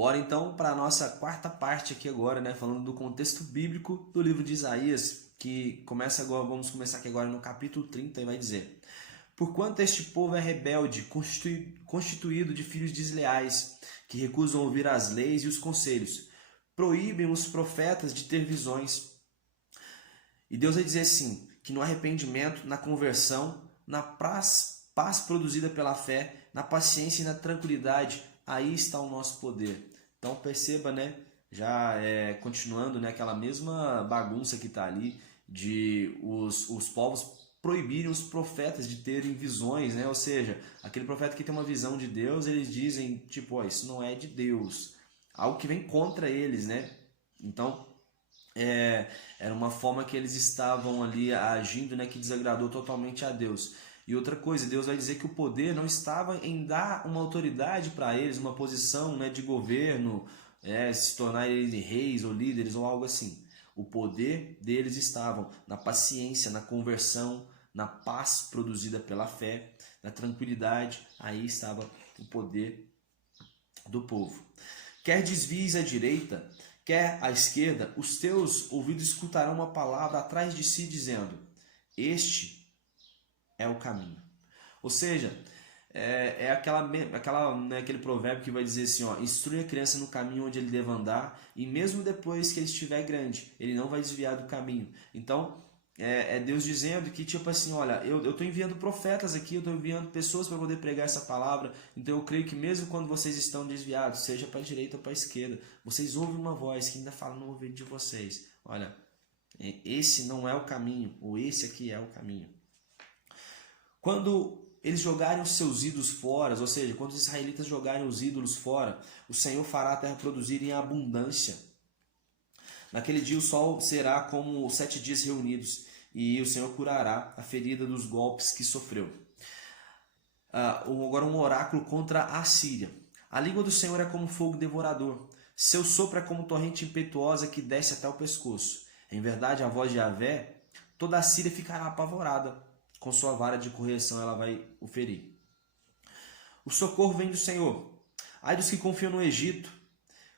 Bora então para a nossa quarta parte aqui agora, né, falando do contexto bíblico do livro de Isaías, que começa agora, vamos começar aqui agora no capítulo 30 e vai dizer: Porquanto este povo é rebelde, constituído de filhos desleais, que recusam ouvir as leis e os conselhos, proíbem os profetas de ter visões. E Deus vai dizer assim, que no arrependimento, na conversão, na paz produzida pela fé, na paciência e na tranquilidade, aí está o nosso poder. Então perceba, né, já continuando, né, aquela mesma bagunça que está ali, de os povos proibirem os profetas de terem visões, né? Ou seja, aquele profeta que tem uma visão de Deus, eles dizem, tipo, ó, isso não é de Deus, algo que vem contra eles, né? Então, era uma forma que eles estavam ali agindo, né, que desagradou totalmente a Deus. E outra coisa, Deus vai dizer que o poder não estava em dar uma autoridade para eles, uma posição, né, de governo, se tornar eles reis ou líderes ou algo assim. O poder deles estava na paciência, na conversão, na paz produzida pela fé, na tranquilidade. Aí estava o poder do povo. Quer desvies à direita, quer à esquerda, os teus ouvidos escutarão uma palavra atrás de si dizendo: Este é o caminho. Ou seja, né, aquele provérbio que vai dizer assim, ó, instrui a criança no caminho onde ele deve andar, e mesmo depois que ele estiver grande, ele não vai desviar do caminho. Então, é Deus dizendo que, tipo assim, olha, eu estou enviando profetas aqui, eu estou enviando pessoas para poder pregar essa palavra, então eu creio que mesmo quando vocês estão desviados, seja para a direita ou para a esquerda, vocês ouvem uma voz que ainda fala no ouvido de vocês, olha, esse não é o caminho, ou esse aqui é o caminho. Quando eles jogarem os seus ídolos fora, ou seja, quando os israelitas jogarem os ídolos fora, o Senhor fará a terra produzir em abundância. Naquele dia o sol será como 7 dias reunidos, e o Senhor curará a ferida dos golpes que sofreu. Agora um oráculo contra a Síria. A língua do Senhor é como fogo devorador. Seu sopro é como torrente impetuosa que desce até o pescoço. Em verdade, a voz de Yahvé, toda a Síria ficará apavorada. Com sua vara de correção ela vai o ferir. O socorro vem do Senhor. Ai dos que confiam no Egito.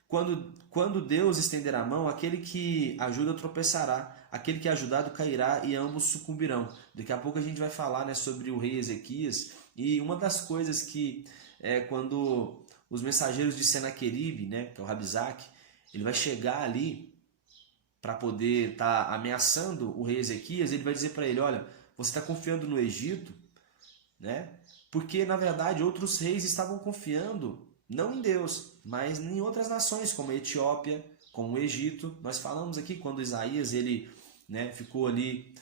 Quando Deus estender a mão, aquele que ajuda tropeçará, aquele que é ajudado cairá e ambos sucumbirão. Daqui a pouco a gente vai falar, né, sobre o rei Ezequias. E uma das coisas que quando os mensageiros de Senaqueribe, né, que é o Rabizak, ele vai chegar ali para poder estar ameaçando o rei Ezequias, ele vai dizer para ele, olha, você está confiando no Egito, né? Porque na verdade outros reis estavam confiando não em Deus, mas em outras nações, como a Etiópia, como o Egito. Nós falamos aqui quando Isaías ele, né, ficou ali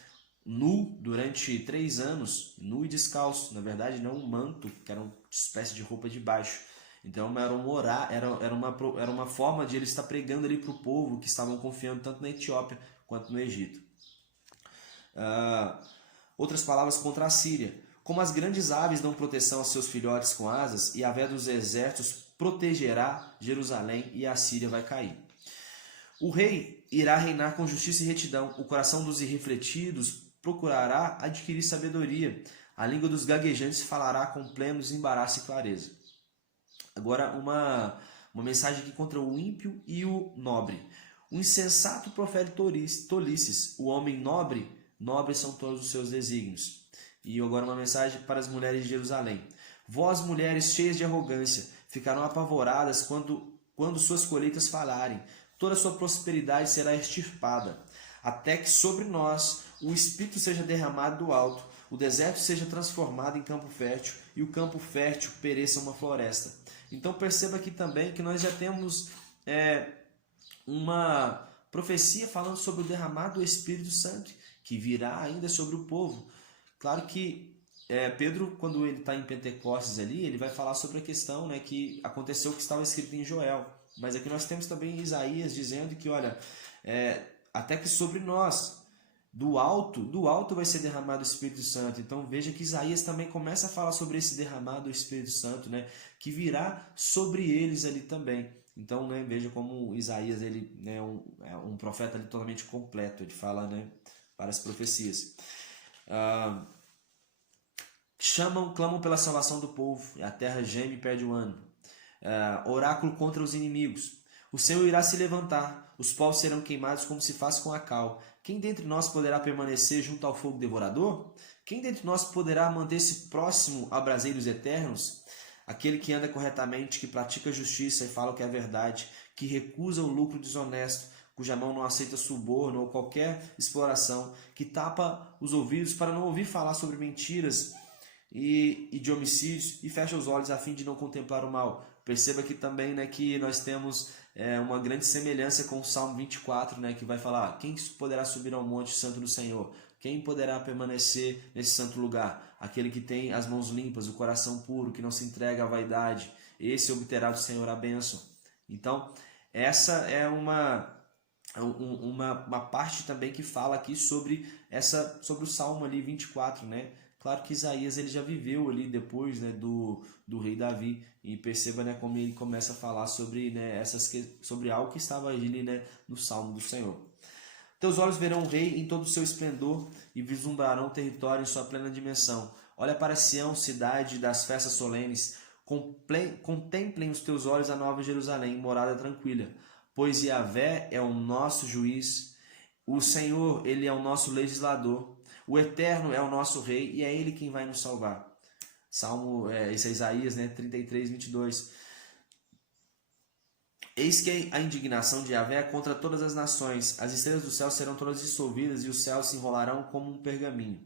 nu durante 3 anos, nu e descalço. Na verdade, não um manto, que era uma espécie de roupa de baixo. Então era uma forma de ele estar pregando ali para o povo que estavam confiando tanto na Etiópia quanto no Egito. Outras palavras contra a Síria. Como as grandes aves dão proteção aos seus filhotes com asas, e a Yahvé dos exércitos protegerá Jerusalém e a Síria vai cair. O rei irá reinar com justiça e retidão. O coração dos irrefletidos procurará adquirir sabedoria. A língua dos gaguejantes falará com pleno embaraço e clareza. Agora uma mensagem aqui contra o ímpio e o nobre. O insensato profere tolices. O homem nobres são todos os seus desígnios. E agora uma mensagem para as mulheres de Jerusalém. Vós, mulheres cheias de arrogância, ficarão apavoradas quando suas colheitas falarem. Toda sua prosperidade será extirpada, até que sobre nós o Espírito seja derramado do alto, o deserto seja transformado em campo fértil e o campo fértil pereça uma floresta. Então perceba aqui também que nós já temos uma profecia falando sobre o derramado do Espírito Santo, que virá ainda sobre o povo. Claro que Pedro, quando ele está em Pentecostes ali, ele vai falar sobre a questão, né, que aconteceu o que estava escrito em Joel. Mas aqui nós temos também Isaías dizendo que, olha, até que sobre nós, do alto vai ser derramado o Espírito Santo. Então veja que Isaías também começa a falar sobre esse derramado do Espírito Santo, né, que virá sobre eles ali também. Então, né, veja como Isaías ele, né, é um profeta ali totalmente completo, ele fala, né, várias profecias. Clamam pela salvação do povo, e a terra geme e perde o ano. oráculo contra os inimigos. O Senhor irá se levantar, os povos serão queimados como se faz com a cal. Quem dentre nós poderá permanecer junto ao fogo devorador? Quem dentre nós poderá manter-se próximo a braseiros eternos? Aquele que anda corretamente, que pratica justiça e fala o que é verdade, que recusa o lucro desonesto, cuja mão não aceita suborno ou qualquer exploração, que tapa os ouvidos para não ouvir falar sobre mentiras e de homicídios e fecha os olhos a fim de não contemplar o mal. Perceba aqui também, né, que nós temos uma grande semelhança com o Salmo 24, né, que vai falar: quem poderá subir ao monte santo do Senhor? Quem poderá permanecer nesse santo lugar? Aquele que tem as mãos limpas, o coração puro, que não se entrega à vaidade, esse obterá do Senhor a bênção. Então, essa é uma parte também que fala aqui sobre o Salmo ali 24, né? Claro que Isaías ele já viveu ali depois, né, do rei Davi, e perceba, né, como ele começa a falar sobre, né, sobre algo que estava ali, né, no Salmo do Senhor. Teus olhos verão o rei em todo o seu esplendor e vislumbrarão o território em sua plena dimensão. Olha para Sião, cidade das festas solenes. Contemplem os teus olhos a nova Jerusalém, morada tranquila. Pois Yahvé é o nosso juiz, o Senhor, ele é o nosso legislador, o Eterno é o nosso rei e é ele quem vai nos salvar. Esse é Isaías, né, 33, 22. Eis que a indignação de Yahvé é contra todas as nações. As estrelas do céu serão todas dissolvidas e os céus se enrolarão como um pergaminho.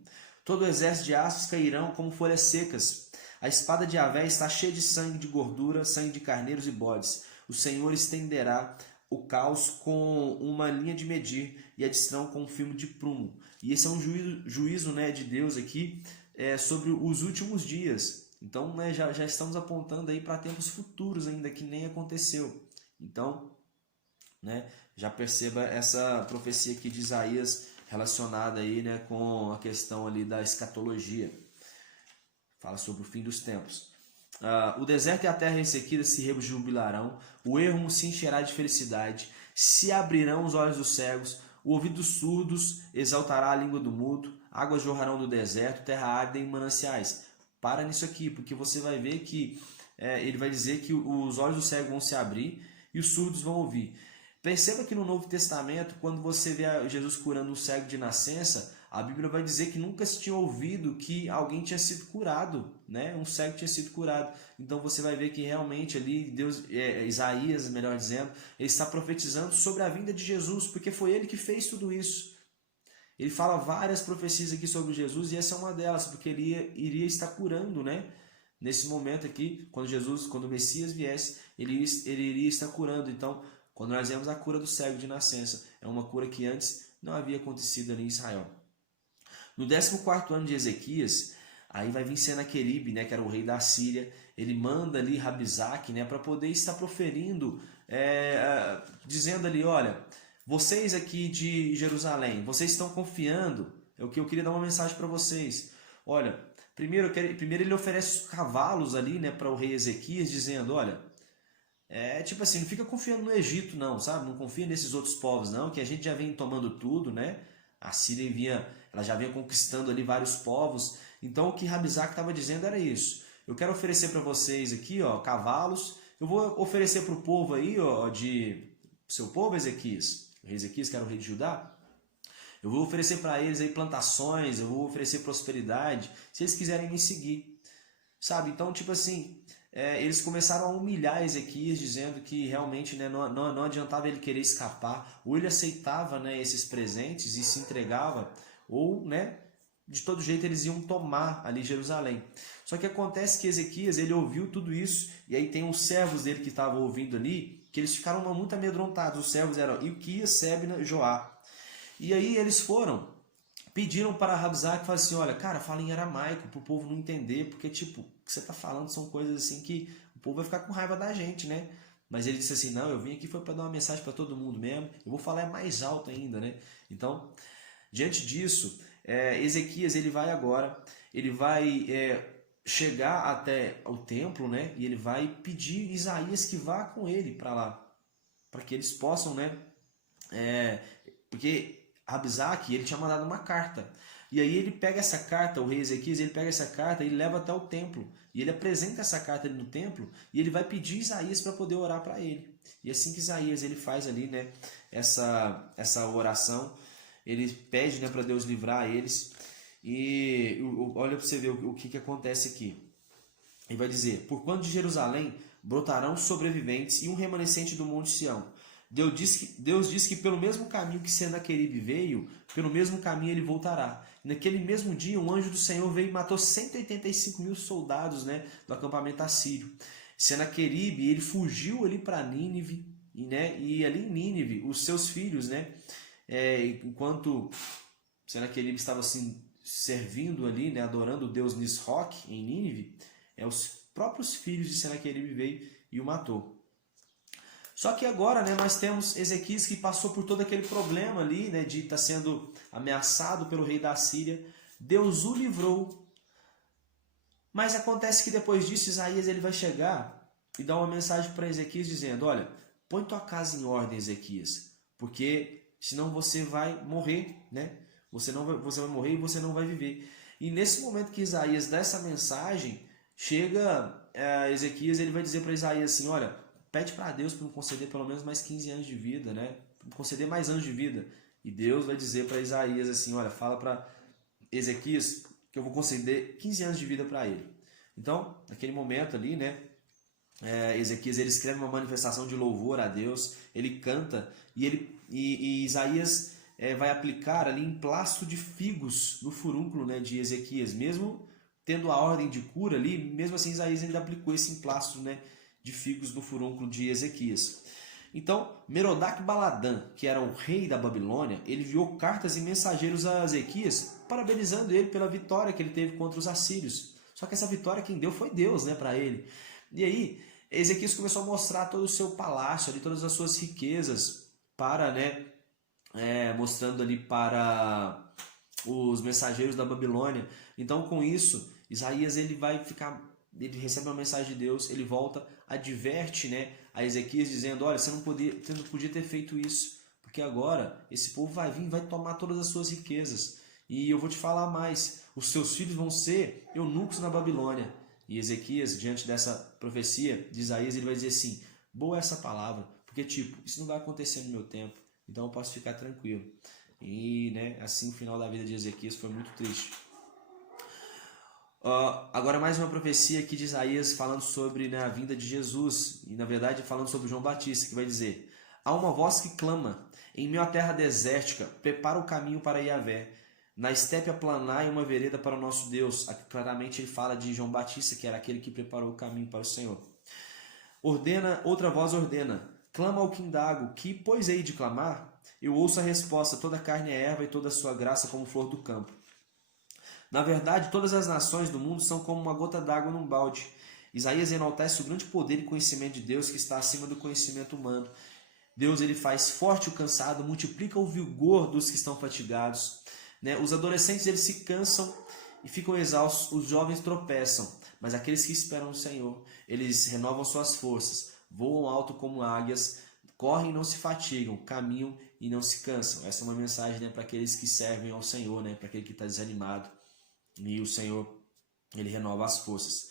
Todo o exército de astros cairão como folhas secas. A espada de Yahvé está cheia de sangue de gordura, sangue de carneiros e bodes. O Senhor estenderá o caos com uma linha de medir e a destruição com um filme de prumo. E esse é um juízo, né, de Deus aqui sobre os últimos dias. Então, né, já estamos apontando aí para tempos futuros ainda que nem aconteceu. Então, né, já perceba essa profecia aqui de Isaías relacionada aí, né, com a questão ali da escatologia. Fala sobre o fim dos tempos. O deserto e a terra ressequida se rejubilarão, o ermo se encherá de felicidade, se abrirão os olhos dos cegos, o ouvido dos surdos exaltará a língua do mudo, águas jorrarão do deserto, terra árida em mananciais. Para nisso aqui, porque você vai ver que ele vai dizer que os olhos dos cegos vão se abrir e os surdos vão ouvir. Perceba que no Novo Testamento, quando você vê Jesus curando um cego de nascença, a Bíblia vai dizer que nunca se tinha ouvido que alguém tinha sido curado, né? Um cego tinha sido curado. Então você vai ver que realmente ali Isaías, melhor dizendo, ele está profetizando sobre a vinda de Jesus, porque foi ele que fez tudo isso. Ele fala várias profecias aqui sobre Jesus e essa é uma delas, porque ele iria estar curando, né? Nesse momento aqui, quando o Messias viesse, ele iria estar curando. Então, quando nós vemos a cura do cego de nascença, é uma cura que antes não havia acontecido ali em Israel. No 14º ano de Ezequias, aí vai vir Senaqueribe, né, que era o rei da Síria, ele manda ali Rabizaque, né, para poder estar proferindo, dizendo ali, olha, vocês aqui de Jerusalém, vocês estão confiando, é o que eu queria dar uma mensagem para vocês. Olha, primeiro ele oferece os cavalos ali, né, para o rei Ezequias, dizendo, olha, tipo assim, não fica confiando no Egito não, sabe? Não confia nesses outros povos não, que a gente já vem tomando tudo, né? A Síria ela já vinha conquistando ali vários povos. Então o que Rabizaque estava dizendo era isso. Eu quero oferecer para vocês aqui, ó, cavalos. Eu vou oferecer para o povo aí, ó, seu povo Ezequias, o rei Ezequias, que era o rei de Judá. Eu vou oferecer para eles aí plantações, eu vou oferecer prosperidade, se eles quiserem me seguir. Sabe? Então, tipo assim, eles começaram a humilhar Ezequias, dizendo que realmente, né, não adiantava ele querer escapar, ou ele aceitava, né, esses presentes e se entregava, ou, né, de todo jeito eles iam tomar ali Jerusalém. Só que acontece que Ezequias, ele ouviu tudo isso, e aí tem os servos dele que estavam ouvindo ali, que eles ficaram muito amedrontados. Os servos eram Ilquias, Sebna e Joá. E aí eles pediram para Rabizaque e falaram assim, olha, cara, fala em aramaico para o povo não entender, porque tipo, o que você está falando são coisas assim que o povo vai ficar com raiva da gente, né? Mas ele disse assim, não, eu vim aqui foi para dar uma mensagem para todo mundo mesmo, eu vou falar mais alto ainda, né? Então, diante disso, Ezequias, ele vai chegar até o templo, né? E ele vai pedir Isaías que vá com ele para lá, para que eles possam, né? Porque Rabizaque, ele tinha mandado uma carta. E aí ele pega essa carta, o rei Ezequias, ele pega essa carta e leva até o templo. E ele apresenta essa carta ali no templo e ele vai pedir Isaías para poder orar para ele. E assim que Isaías ele faz ali, né, essa oração, ele pede, né, para Deus livrar eles. E olha para você ver o que acontece aqui. Ele vai dizer: porquanto de Jerusalém brotarão sobreviventes e um remanescente do monte Sião. Deus diz que pelo mesmo caminho que Senaqueribe veio, pelo mesmo caminho ele voltará. E naquele mesmo dia, um anjo do Senhor veio e matou 185.000 soldados, né, do acampamento assírio. Senaqueribe, ele fugiu ali para Nínive, e ali em Nínive, os seus filhos, né, enquanto Senaqueribe estava assim, servindo ali, né, adorando o deus Nisroch em Nínive, os próprios filhos de Senaqueribe veio e o matou. Só que agora, né, nós temos Ezequias que passou por todo aquele problema ali, né, de estar sendo ameaçado pelo rei da Síria. Deus o livrou. Mas acontece que depois disso Isaías ele vai chegar e dar uma mensagem para Ezequias dizendo: olha, põe tua casa em ordem, Ezequias, porque senão você vai morrer, né? Você vai morrer e você não vai viver. E nesse momento que Isaías dá essa mensagem, chega Ezequias, ele vai dizer para Isaías assim: olha, pede para Deus para me conceder pelo menos mais 15 anos de vida, né? Me conceder mais anos de vida. E Deus vai dizer para Isaías assim: olha, fala para Ezequias que eu vou conceder 15 anos de vida para ele. Então, naquele momento ali, né, Ezequias ele escreve uma manifestação de louvor a Deus, ele canta e Isaías vai aplicar ali emplasto de figos no furúnculo, né, de Ezequias, mesmo tendo a ordem de cura ali, mesmo assim Isaías ainda aplicou esse emplasto, né, de figos no furúnculo de Ezequias. Então, Merodach-Baladã, que era o rei da Babilônia, ele enviou cartas e mensageiros a Ezequias, parabenizando ele pela vitória que ele teve contra os assírios. Só que essa vitória quem deu foi Deus, né, para ele. E aí, Ezequias começou a mostrar todo o seu palácio, ali, todas as suas riquezas, para, né, mostrando ali para os mensageiros da Babilônia. Então, com isso, Isaías ele recebe uma mensagem de Deus, ele volta, adverte, né, a Ezequias dizendo: olha, você não podia ter feito isso, porque agora esse povo vai vir e vai tomar todas as suas riquezas. E eu vou te falar mais, os seus filhos vão ser eunucos na Babilônia. E Ezequias, diante dessa profecia de Isaías, ele vai dizer assim: boa essa palavra, porque isso não vai acontecer no meu tempo, então eu posso ficar tranquilo. E, né, assim o final da vida de Ezequias foi muito triste. Agora mais uma profecia aqui de Isaías falando sobre, né, a vinda de Jesus, e na verdade falando sobre João Batista, que vai dizer: há uma voz que clama, em meio à terra desértica, prepara o caminho para Yahvé, na estepe aplanai uma vereda para o nosso Deus. Aqui claramente ele fala de João Batista, que era aquele que preparou o caminho para o Senhor. Outra voz ordena: clama ao quindago, que pois hei de clamar? Eu ouço a resposta: toda carne é erva e toda a sua graça como flor do campo. Na verdade, todas as nações do mundo são como uma gota d'água num balde. Isaías enaltece o grande poder e conhecimento de Deus que está acima do conhecimento humano. Deus ele faz forte o cansado, multiplica o vigor dos que estão fatigados. Né? Os adolescentes eles se cansam e ficam exaustos, os jovens tropeçam, mas aqueles que esperam no Senhor, eles renovam suas forças, voam alto como águias, correm e não se fatigam, caminham e não se cansam. Essa é uma mensagem, né, para aqueles que servem ao Senhor, né, para aquele que está desanimado. E o Senhor, ele renova as forças.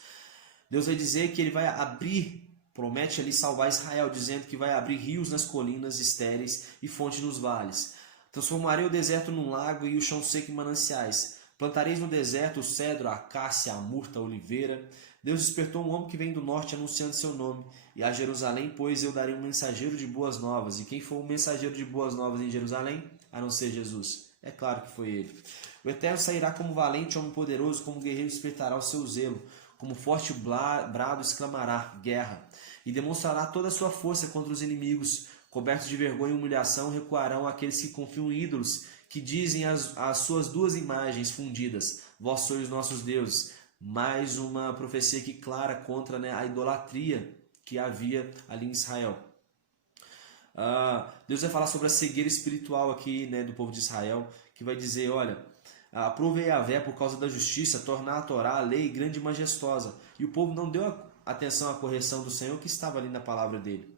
Deus vai dizer que ele vai abrir, promete ali salvar Israel, dizendo que vai abrir rios nas colinas estéreis e fontes nos vales. Transformarei o deserto num lago e o chão seco em mananciais. Plantareis no deserto o cedro, a acácia, a murta, a oliveira. Deus despertou um homem que vem do norte anunciando seu nome. E a Jerusalém, pois, eu darei um mensageiro de boas novas. E quem foi o mensageiro de boas novas em Jerusalém? A não ser Jesus. É claro que foi ele. O Eterno sairá como valente homem poderoso, como guerreiro despertará o seu zelo. Como forte brado exclamará, guerra. E demonstrará toda a sua força contra os inimigos. Cobertos de vergonha e humilhação, recuarão aqueles que confiam em ídolos, que dizem as suas duas imagens fundidas: vós sois nossos deuses. Mais uma profecia aqui clara contra, né, a idolatria que havia ali em Israel. Deus vai falar sobre a cegueira espiritual aqui, né, do povo de Israel, que vai dizer: olha, aprove Yahvé por causa da justiça, tornar a Torá a lei grande e majestosa. E o povo não deu atenção à correção do Senhor que estava ali na palavra dele.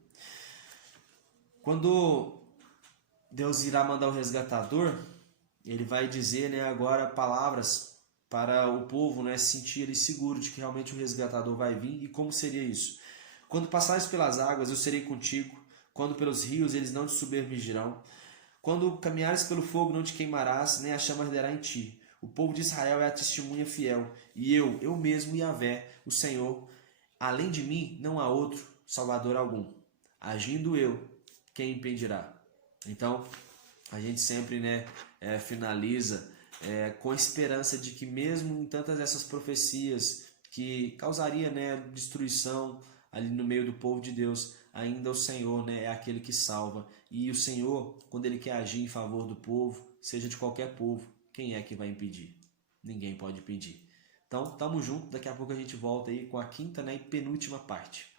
Quando Deus irá mandar o resgatador, ele vai dizer, né, agora palavras para o povo, né, se sentir ali seguro de que realmente o resgatador vai vir. E como seria isso? Quando passares pelas águas, eu serei contigo. Quando pelos rios, eles não te submergirão. Quando caminhares pelo fogo, não te queimarás, nem a chama arderá em ti. O povo de Israel é a testemunha fiel. E eu mesmo, Yahvé, o Senhor, além de mim, não há outro Salvador algum. Agindo eu, quem impedirá? Então, a gente sempre, né, finaliza com a esperança de que mesmo em tantas essas profecias que causaria, né, destruição ali no meio do povo de Deus, ainda o Senhor, né, é aquele que salva. E o Senhor, quando ele quer agir em favor do povo, seja de qualquer povo, quem é que vai impedir? Ninguém pode impedir. Então, tamo junto, daqui a pouco a gente volta aí com a quinta, né, e penúltima parte.